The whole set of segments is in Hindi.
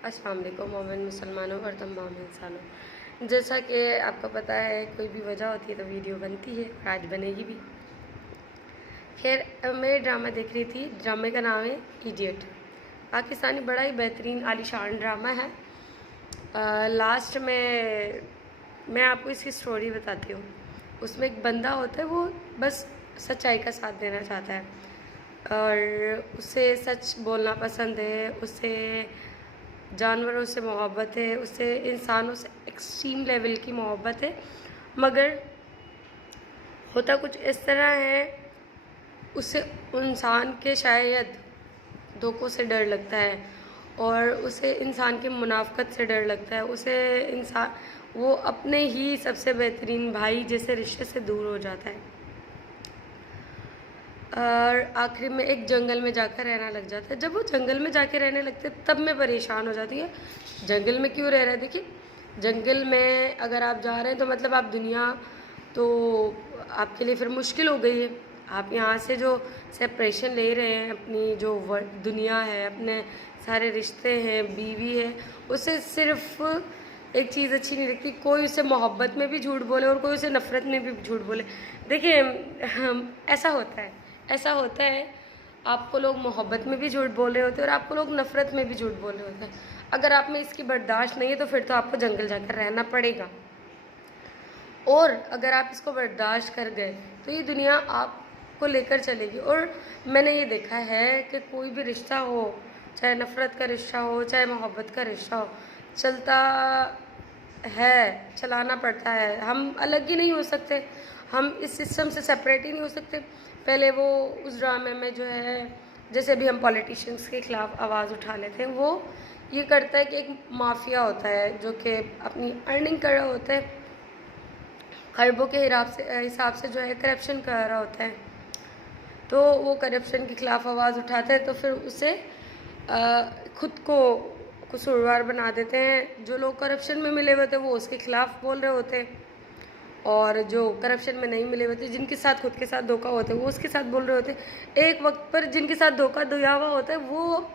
अस्सलाम वालेकुम मोमिन मुसलमानों और तमाम इंसानों। जैसा कि आपको पता है कोई भी वजह होती है तो वीडियो बनती है और आज बनेगी भी। खैर मैं ड्रामा देख रही थी, ड्रामे का नाम है इडियट। पाकिस्तानी बड़ा ही बेहतरीन आलीशान ड्रामा है। लास्ट में मैं आपको इसकी स्टोरी बताती हूँ। उसमें एक बंदा होता है, वो बस सच्चाई का साथ देना चाहता है और उसे सच बोलना पसंद है, उसे जानवरों से मोहब्बत है, उसे इंसानों से एक्सट्रीम लेवल की मोहब्बत है। मगर होता कुछ इस तरह है, उसे इंसान के शायद धोखों से डर लगता है और उसे इंसान की मुनाफकत से डर लगता है। उसे इंसान वो अपने ही सबसे बेहतरीन भाई जैसे रिश्ते से दूर हो जाता है और आखिर में एक जंगल में जाकर रहना लग जाता है। जब वो जंगल में जाके रहने लगते हैं तब मैं परेशान हो जाती है, जंगल में क्यों रह रहे हैं। देखिए, जंगल में अगर आप जा रहे हैं तो मतलब आप दुनिया तो आपके लिए फिर मुश्किल हो गई है। आप यहाँ से जो सेपरेशन ले रहे हैं, अपनी जो दुनिया है, अपने सारे रिश्ते हैं, बीवी है, उसे सिर्फ एक चीज़ अच्छी नहीं लगती, कोई उसे मोहब्बत में भी झूठ बोले और कोई उसे नफ़रत में भी झूठ बोले। देखिए, ऐसा होता है, आपको लोग मोहब्बत में भी झूठ बोल रहे होते हैं और आपको लोग नफ़रत में भी झूठ बोल रहे होते हैं। अगर आप में इसकी बर्दाश्त नहीं है तो फिर तो आपको जंगल जाकर रहना पड़ेगा, और अगर आप इसको बर्दाश्त कर गए तो ये दुनिया आपको लेकर चलेगी। और मैंने ये देखा है कि कोई भी रिश्ता हो, चाहे नफ़रत का रिश्ता हो चाहे मोहब्बत का रिश्ता हो, चलता है, चलाना पड़ता है। हम अलग ही नहीं हो सकते, हम इस सिस्टम से सेपरेट ही नहीं हो सकते। पहले वो उस ड्रामे में जो है, जैसे भी हम पॉलिटिशियंस के ख़िलाफ़ आवाज़ उठा लेते हैं, वो ये करता है कि एक माफिया होता है जो कि अपनी अर्निंग कर रहा होता है, खरबों के हिसाब से जो है करप्शन कर रहा होता है। तो वो करप्शन के ख़िलाफ़ आवाज़ उठाता है तो फिर उसे खुद को कसूरवार बना देते हैं। जो लोग करप्शन में मिले हुए थे वो उसके ख़िलाफ़ बोल रहे होते हैं, और जो करप्शन में नहीं मिले होते, जिनके साथ खुद के साथ धोखा होता है, वो उसके साथ बोल रहे होते। एक वक्त पर जिनके साथ धोखा दिया हुआ होता है वो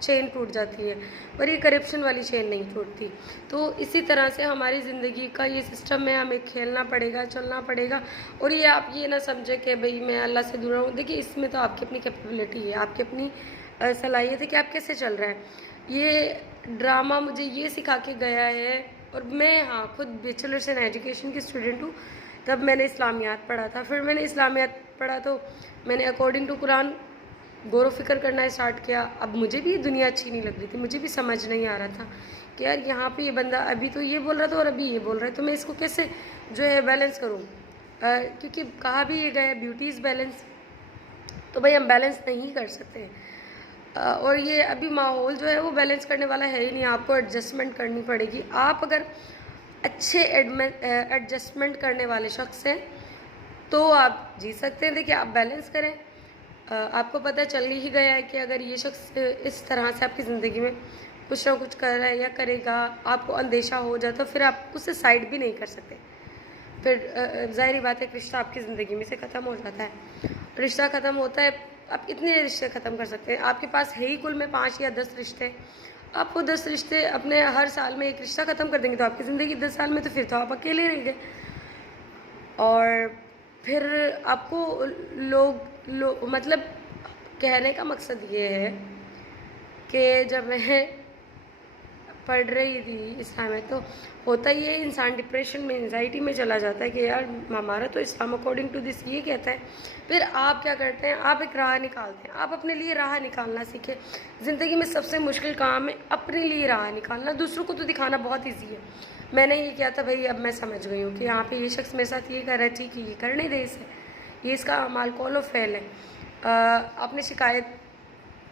चेन टूट जाती है, पर ये करप्शन वाली चेन नहीं टूटती। तो इसी तरह से हमारी ज़िंदगी का ये सिस्टम है, हमें खेलना पड़ेगा, चलना पड़ेगा। और ये आप ये ना समझे कि भाई मैं अल्लाह से दूर हूँ। देखिए, इसमें तो आपकी अपनी कैपेबिलिटी है, आपकी अपनी सलाहियत है कि आप कैसे चल रहे हैं। ये ड्रामा मुझे ये सिखा के गया है, और मैं खुद बैचलर्स इन एजुकेशन की स्टूडेंट हूँ। तब मैंने इस्लामियात पढ़ा था, फिर मैंने इस्लामियात पढ़ा तो मैंने अकॉर्डिंग टू कुरान गौर व फिक्र करना स्टार्ट किया। अब मुझे भी ये दुनिया अच्छी नहीं लग रही थी, मुझे भी समझ नहीं आ रहा था कि यार यहाँ पे ये बंदा अभी तो ये बोल रहा था और अभी ये बोल रहा है, तो मैं इसको कैसे जो है बैलेंस करूँ। क्योंकि कहा भी ये गया ब्यूटी इज़ बैलेंस, तो भाई हम बैलेंस नहीं कर सकते। और ये अभी माहौल जो है वो बैलेंस करने वाला है ही नहीं, आपको एडजस्टमेंट करनी पड़ेगी। आप अगर अच्छे एडजस्टमेंट करने वाले शख्स हैं तो आप जी सकते हैं। देखिए, आप बैलेंस करें। आपको पता चल ही गया है कि अगर ये शख्स इस तरह से आपकी ज़िंदगी में कुछ ना कुछ कर रहा है या करेगा, आपको अंदेशा हो जाए तो फिर आप उससे साइड भी नहीं कर सकते। फिर ज़ाहिर बात है कि रिश्ता आपकी ज़िंदगी में से ख़त्म हो जाता है। रिश्ता ख़त्म होता है, आप कितने रिश्ते ख़त्म कर सकते हैं। आपके पास है ही कुल में 5 या 10 रिश्ते, आपको 10 रिश्ते अपने हर साल में एक रिश्ता ख़त्म कर देंगे तो आपकी ज़िंदगी 10 साल में तो फिर तो आप अकेले रह गए। और फिर आपको मतलब कहने का मकसद ये है कि जब मैं पढ़ रही थी इस्लाम में, तो होता ही है इंसान डिप्रेशन में, एंजाइटी में चला जाता है कि यार हमारा तो इस्लाम अकॉर्डिंग टू दिस ये कहता है। फिर आप क्या करते हैं, आप एक राह निकालते हैं। आप अपने लिए राह निकालना सीखें। ज़िंदगी में सबसे मुश्किल काम है अपने लिए राह निकालना। दूसरों को तो दिखाना बहुत ईजी है। मैंने ये किया था भाई, अब मैं समझ गई हूँ कि यहाँ पे ये शख्स मेरे साथ ये कर रहा है, ठीक है, ये करने दे इसे, ये इसका अमाल कौलो फ़ैल है। आपने शिकायत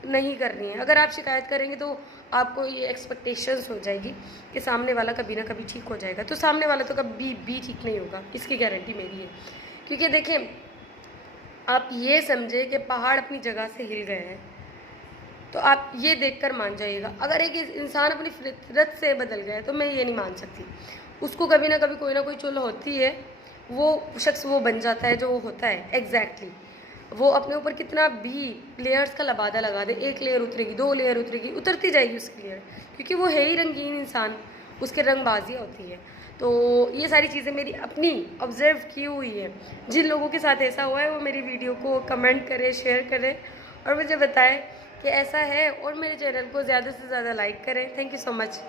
नहीं करनी है। अगर आप शिकायत करेंगे तो आपको ये एक्सपेक्टेशंस हो जाएगी कि सामने वाला कभी ना कभी ठीक हो जाएगा, तो सामने वाला तो कभी भी ठीक नहीं होगा, इसकी गारंटी मेरी है। क्योंकि देखें, आप ये समझे कि पहाड़ अपनी जगह से हिल गए हैं तो आप ये देखकर मान जाइएगा। अगर एक इंसान अपनी फितरत से बदल गया तो मैं ये नहीं मान सकती। उसको कभी ना कोई चुल होती है, वो शख्स वो बन जाता है जो वो होता है एग्जैक्टली। वो अपने ऊपर कितना भी लेयर्स का लबादा लगा दे, 1 लेयर उतरेगी, 2 लेयर उतरेगी, उतरती जाएगी उसकी लेयर, क्योंकि वो है ही रंगीन इंसान, उसके रंगबाजियाँ होती है। तो ये सारी चीज़ें मेरी अपनी ऑब्ज़र्व की हुई है। जिन लोगों के साथ ऐसा हुआ है वो मेरी वीडियो को कमेंट करें, शेयर करें और मुझे बताएं कि ऐसा है, और मेरे चैनल को ज़्यादा से ज़्यादा लाइक करें। Thank you so much.